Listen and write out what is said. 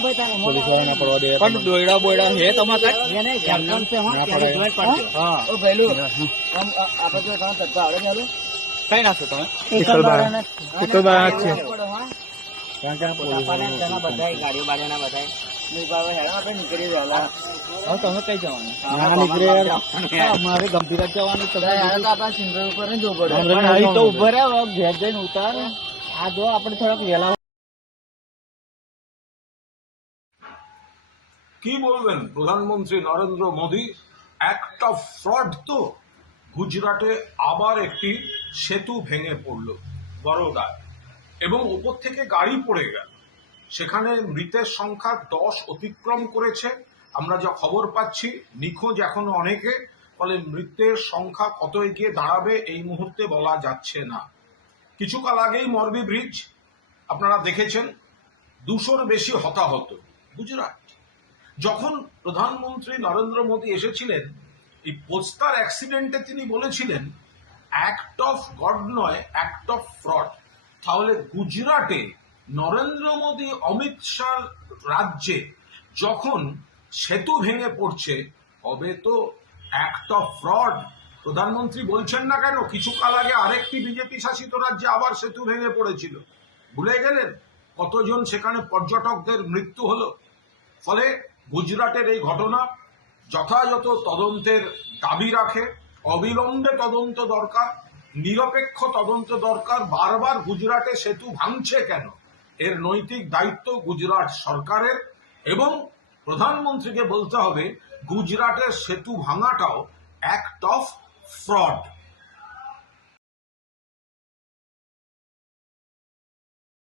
police વાળા ના પડવા દે પણ દોયડા બોયડા હે તમારે કઈ નાખશો તમે ગાડીઓ બાડીઓ બધા નીકળી તમે કઈ જવાનું મારે ગંભીર જ જવાનું સિંગર ઉપર જવું પડે તો ઉભા રહ્યા ઘેર જઈને ઉતાર આ જો આપણે થોડાક વેલા কি বলবেন প্রধানমন্ত্রী নরেন্দ্র মোদী একটা ফ্রড তো গুজরাটে আবার একটি সেতু ভেঙে পড়ল বরোদায় এবং উপর থেকে গাড়ি পড়ে গেল সেখানে মৃতের সংখ্যা 10 অতিক্রম করেছে আমরা যা খবর পাচ্ছি নিখোঁজ এখনো অনেকে ফলে মৃতের সংখ্যা কত এগিয়ে দাঁড়াবে এই মুহূর্তে বলা যাচ্ছে না কিছুকাল আগেই মরবি ব্রিজ আপনারা দেখেছেন 200-র বেশি হতাহত গুজরাট যখন প্রধানমন্ত্রী নরেন্দ্র মোদী এসেছিলেন এই পোস্তার অ্যাক্সিডেন্টে তিনি বলেছিলেন অ্যাক্ট অফ গড নয় অ্যাক্ট অফ ফ্রড তাহলে গুজরাটে নরেন্দ্র মোদী অমিত শাহ রাজ্যে যখন সেতু ভেঙে পড়ছে তবে তো অ্যাক্ট অফ ফ্রড প্রধানমন্ত্রী বলছেন না কেন কিছুকাল আগে আরেকটি বিজেপি শাসিত রাজ্যে আবার সেতু ভেঙে পড়েছিল ভুলে গেলেন কতজন সেখানে পর্যটকদের মৃত্যু হলো ফলে গুজরাটের এই ঘটনা যথাযথ তদন্তের দাবি রাখে অবিলম্বে তদন্ত দরকার নিরপেক্ষ তদন্ত দরকার বারবার গুজরাটে সেতু ভাঙছে কেন এর নৈতিক দায়িত্ব গুজরাট সরকারের এবং প্রধানমন্ত্রীকে বলতে হবে গুজরাটের সেতু ভাঙাটাও অ্যাক্ট অফ ফ্রড